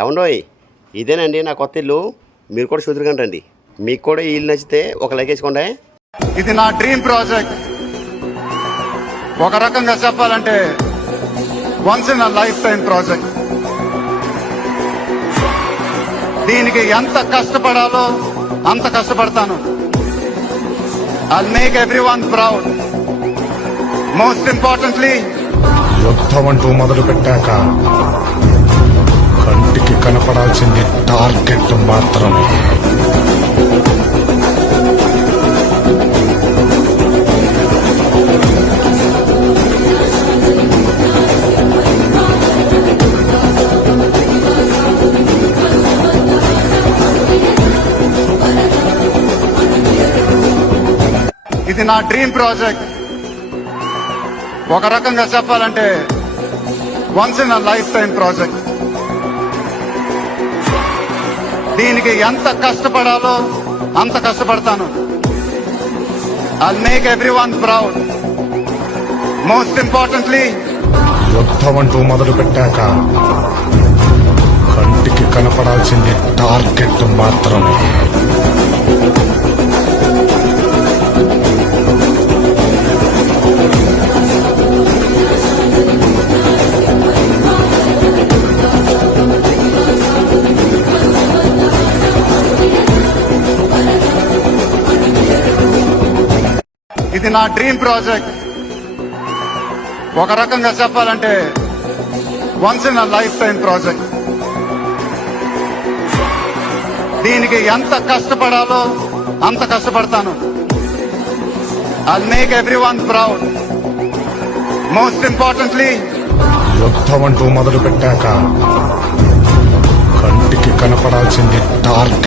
ఏమండోయ్, ఇదేనండి నా కొత్త ఇల్లు. మీరు కూడా చూదురుగాని రండి. మీకు కూడా ఈ ఇల్లు నచ్చితే ఒక లైక్ వేసుకోండి. ఇది నా డ్రీమ్ ప్రాజెక్ట్. ఒక రకంగా చెప్పాలంటే once in life time project. దీనికి ఎంత కష్టపడాలో అంత కష్టపడతాను. I'll make everyone proud. Most importantly, యుద్ధం అంటూ మొదలు పెట్టాక కంటికి కనపడాల్సింది టార్గెట్ మాత్రమే. ఇది నా డ్రీమ్ ప్రాజెక్ట్. ఒక రకంగా చెప్పాలంటే once in life time project. దీనికి ఎంత కష్టపడాలో అంత కష్టపడతాను. I'll make everyone proud. Most importantly, యుద్ధం అంటూ మొదలు పెట్టాక కంటికి కనపడాల్సింది టార్గెట్ మాత్రమే. ఇది నా డ్రీమ్ ప్రాజెక్ట్. ఒక రకంగా చెప్పాలంటే once in life time project. దీనికి ఎంత కష్టపడాలో అంత కష్టపడతాను. I'll make everyone proud. Most importantly, యుద్ధం అంటూ మొదలు పెట్టాక కంటికి కనపడాల్సింది టార్గెట్